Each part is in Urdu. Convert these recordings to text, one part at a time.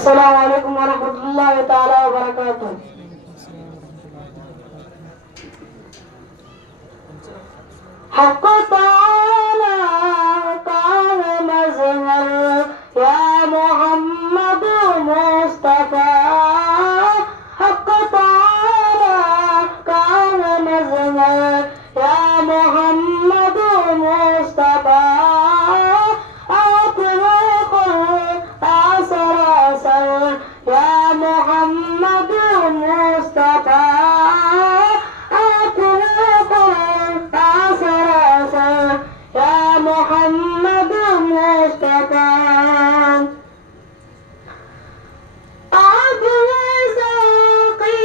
السلام علیکم ورحمۃ اللہ تعالی وبرکاتہ. حق تعالی کا مظہر یا محمد مصطفیٰ. حق تعالی کا مظہر یا محمد مصطفیٰ. آپ میں خدا سراسر یا محمد مصطفیٰ. آپ میں خدا سراسر یا محمد مصطفیٰ. آپ میں ساقی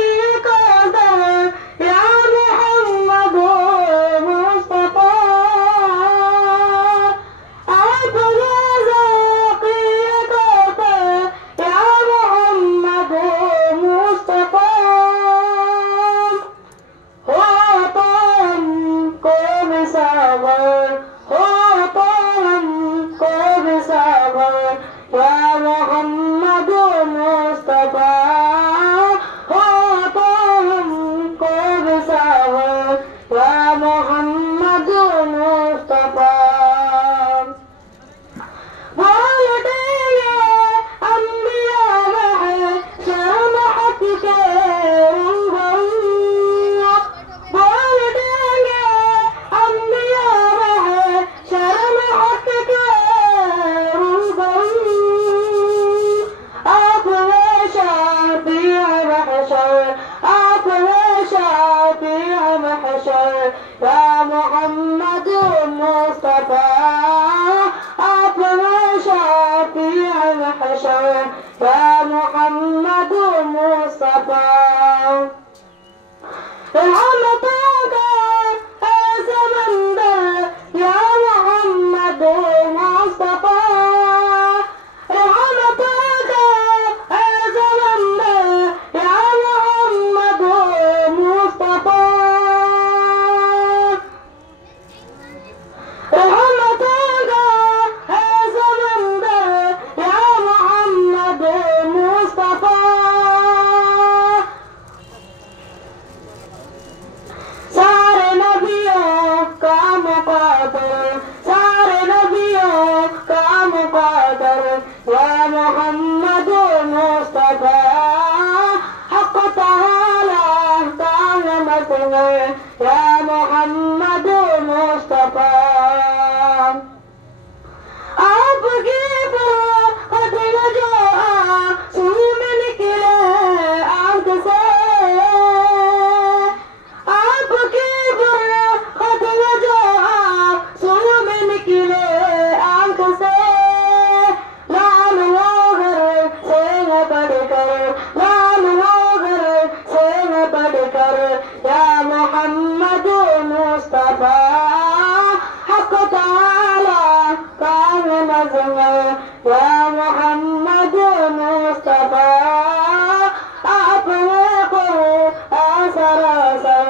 قدر یا محمد مصطفیٰ. آپ میں ساقی قدر یا محمد مصطفیٰ. ہو تو ہم کو بھی صبر، ہو تو ہم کو بھی صبر یا محمد مصطفیٰ. ہو تو ہم کو بھی صبر یا محمد مصطفیٰ. بولتے یہ انبیاء میں شرم حق کے روبرو. بولتے یہ انبیاء میں شرم حق کے روبرو. آپ میں شافع محشر، آپ میں شافع محشر یا محمد مصطفیٰ. آپ میں شافع محشر یا محمد مصطفیٰ. رحمتوں کا اے سمندر یا محمد مصطفیٰ. رحمتوں کا اے سمندر یا محمد مصطفیٰ. رحمتوں کا اے سمندر یا محمد مصطفیٰ. سارے نبیوں کا مقدر، سارے نبیوں کا مقدر یا محمد مصطفیٰ. حق تعالی کا مظہر یا محمد مصطفیٰ. آپ کی قدم جو آنسو میں نکلے آنکھ سے. آپ کی قدم جو آنسو میں نکلے آنکھ سے. لال وغیر سے بڑھ کر، لال وغیر سے بڑھ کر یا محمد مصطفیٰ. حق تعالی کا مظہر یا محمد مصطفیٰ. آپ میں خدا سراسر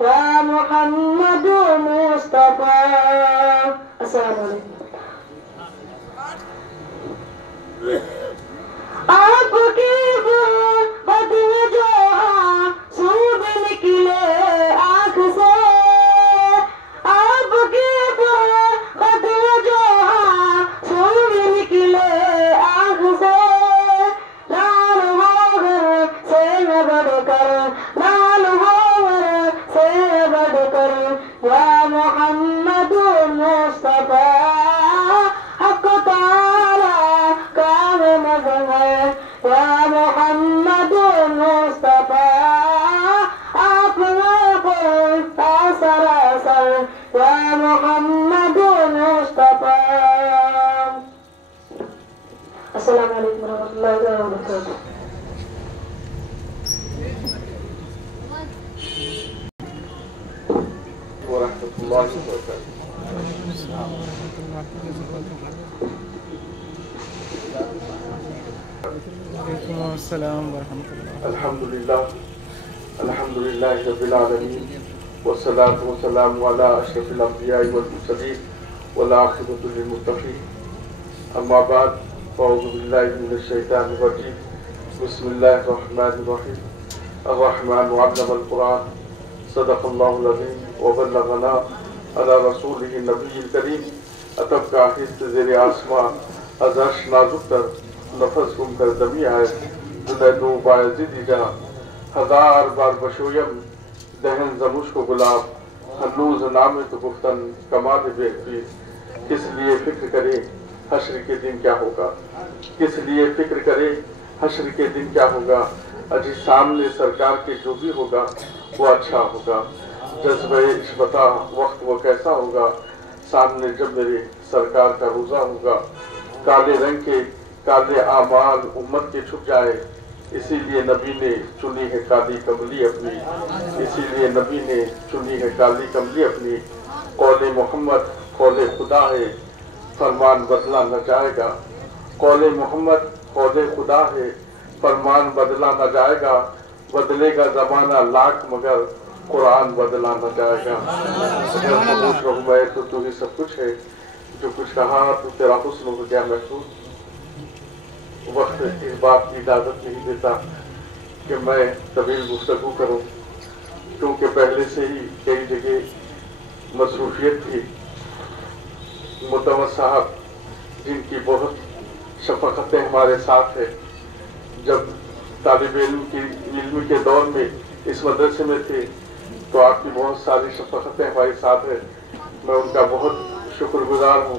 یا محمد مصطفیٰ. السلام علیکم. آپ کی قدم جو آنسو میں نکلے آنکھ سے. آپ کی قدم جو آنسو میں نکلے آنکھ سے. لال وغیر سے بڑھ کر، لال وغیر سے بڑھ کر یا محمد مصطفیٰ. حق تعالی کا مظہر یا محمد مصطفیٰ. آپ میں خدا سراسر یا محمد مصطفیٰ. السلام علیکم ورحمۃ اللہ وبرکاتہ. ورحمۃ اللہ وبرکاتہ. وعلیکم السلام ورحمۃ اللہ. الحمدللہ، الحمدللہ رب العالمین، والصلاة والسلام علی اشرف الانبیاء والمرسلین والعاقبۃ للمتقین. اما بعد، أعوذ بالله من الشيطان الرجيم بسم الله الرحمن الرحيم الرحمن علم القرآن صدق الله العظيم وبلغنا على رسوله النبي الكريم اتب کا آہست زیر آسمان از عرش نازک تر نفس گم کر دمی آئے جنید و بایزیدی جہاں ہزار بار بشویم دہن زموش کو گلاب ہنوز نام تو گفتن کمال بے کس لیے فکر کرے حشر کے دن کیا ہوگا کس لیے فکر کرے حشر کے دن کیا ہوگا اجی سامنے سرکار کے جو بھی ہوگا وہ اچھا ہوگا جذبہ عشبتا وقت وہ کیسا ہوگا سامنے جب میرے سرکار کا روزہ ہوگا کالے رنگ کے کالے اعمال امت کے چھپ جائے اسی لیے نبی نے چنی ہے کالی کملی اپنی اسی لیے نبی نے چنی ہے کالی کملی اپنی قول محمد قول خدا ہے فرمان بدلا نہ جائے گا قول محمد قول خدا ہے فرمان بدلا نہ جائے گا بدلے گا زمانہ لاکھ مگر قرآن بدلا نہ جائے گا اگر خاموش رہوں میں تو ہی سب کچھ ہے جو کچھ کہا تو تیرا حسن ہو گیا محسوس وقت اس بات کی اجازت نہیں دیتا کہ میں طویل گفتگو کروں کیونکہ پہلے سے ہی کئی جگہ مصروفیت تھی متوسط صاحب جن کی بہت شفقتیں ہمارے ساتھ ہے جب طالب علم کے دور میں اس مدرسے میں تھے تو آپ کی بہت ساری شفقتیں ہمارے ساتھ ہے میں ان کا بہت شکر گزار ہوں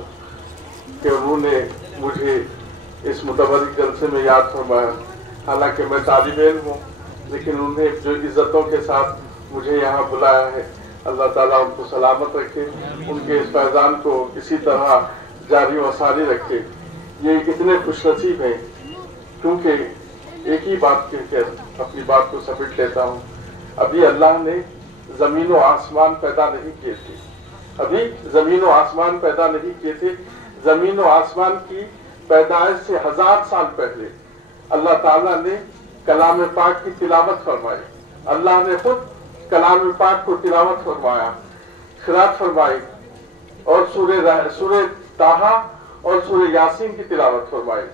کہ انہوں نے مجھے اس متبرک جلسے میں یاد فرمایا حالانکہ میں طالب علم ہوں لیکن انہوں نے جو عزتوں کے ساتھ مجھے یہاں بلایا ہے اللہ تعالیٰ ان کو سلامت رکھے ان کے اس فیضان کو اسی طرح جاری و ساری رکھے یہ اتنے خوش نصیب ہیں کیونکہ ایک ہی بات کہہ کر اپنی بات کو سمیٹ لیتا ہوں ابھی اللہ نے زمین و آسمان پیدا نہیں کیے تھے ابھی زمین و آسمان پیدا نہیں کیے تھے زمین و آسمان کی پیدائش سے 1000 سال پہلے اللہ تعالیٰ نے کلام پاک کی تلاوت فرمائی اللہ نے خود کلام پاک کو تلاوت فرمایا قرات فرمائی اور سورہ طٰہٰ اور سورہ یاسین کی تلاوت فرمائی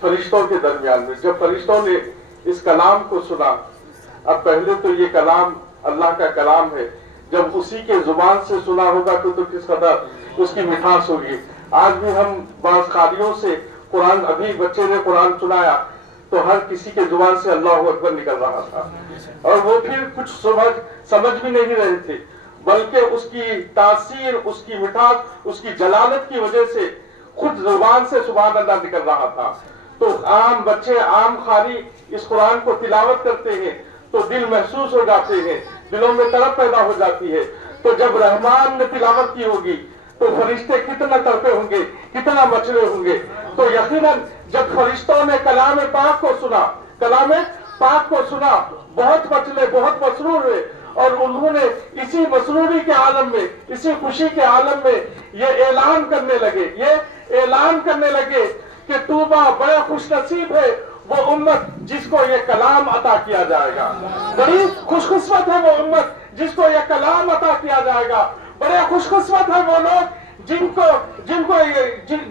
فرشتوں کے درمیان میں جب فرشتوں نے اس کلام کو سنا اب پہلے تو یہ کلام اللہ کا کلام ہے جب اسی کے زبان سے سنا ہوگا تو کس قدر اس کی مٹھاس ہوگی آج بھی ہم بعض قاریوں سے قرآن ابھی بچے نے قرآن سنایا تو ہر کسی کے زبان سے اللہ اکبر نکل رہا تھا اور وہ پھر کچھ سمجھ بھی نہیں رہے تھے بلکہ اس کی تاثیر اس کی مٹھاس اس کی جلالت کی وجہ سے خود زبان سے سبحان اللہ نکل رہا تھا تو عام بچے عام قاری اس قرآن کو تلاوت کرتے ہیں تو دل محسوس ہو جاتے ہیں دلوں میں طرب پیدا ہو جاتی ہے تو جب رحمان نے تلاوت کی ہوگی تو فرشتے کتنا تڑپے ہوں گے کتنا مچلے ہوں گے تو یقیناً جب فرشتوں نے کلام پاک کو سنا کلام پاک کو سنا بہت مچلے بہت مسرور ہوئے اور انہوں نے اسی مسروری کے عالم میں اسی خوشی کے عالم میں یہ اعلان کرنے لگے کہ توبہ بڑا خوش نصیب ہے وہ امت جس کو یہ کلام عطا کیا جائے گا بڑی خوش قسمت ہے وہ امت جس کو یہ کلام عطا کیا جائے گا بڑے خوش قسمت ہے وہ لوگ جن کو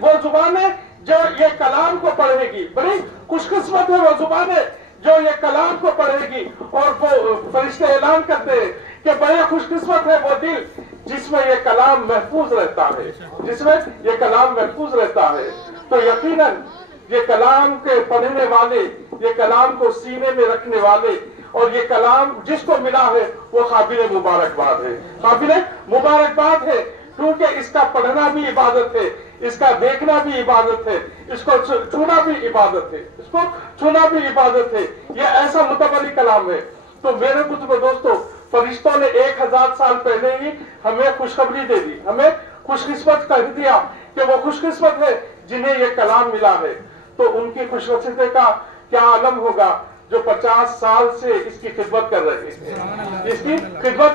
وہ زبانیں جو یہ کلام کو پڑھے گی بڑی خوش قسمت ہے وہ زبانیں جو یہ کلام کو پڑھے گی اور وہ فرشتے اعلان کرتے ہیں کہ بڑے خوش قسمت ہے وہ دل جس میں یہ کلام محفوظ رہتا ہے جس میں یہ کلام محفوظ رہتا ہے تو یقیناً یہ کلام کے پڑھنے والے یہ کلام کو سینے میں رکھنے والے اور یہ کلام جس کو ملا ہے وہ قابل مبارکباد ہے قابل مبارکباد ہے کیونکہ اس کا پڑھنا بھی عبادت ہے اس کا دیکھنا بھی عبادت ہے اس کو چھونا بھی عبادت ہے اس کو چھونا بھی عبادت ہے یہ ایسا متبلی کلام ہے تو میرے بزرگ دوستو فرشتوں نے 1000 سال پہلے ہی ہمیں خوشخبری دے دی ہمیں خوش قسمت کہہ دیا کہ وہ خوش قسمت ہے جنہیں یہ کلام ملا ہے تو ان کی خوش قسمتی کا کیا عالم ہوگا جو 50 سال سے اس کی خدمت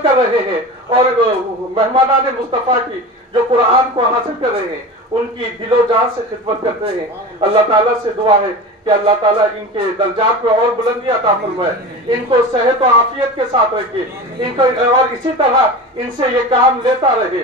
کر رہے ہیں اور مہمانان مصطفیٰ کی جو قرآن کو حاصل کر رہے ہیں ان کی دل و جان سے خدمت کرتے ہیں اللہ تعالیٰ سے دعا ہے کہ اللہ تعالیٰ ان کے درجات میں اور بلندی عطا فرمائے ان کو صحت و عافیت کے ساتھ رکھے ان کو اور اسی طرح ان سے یہ کام لیتا رہے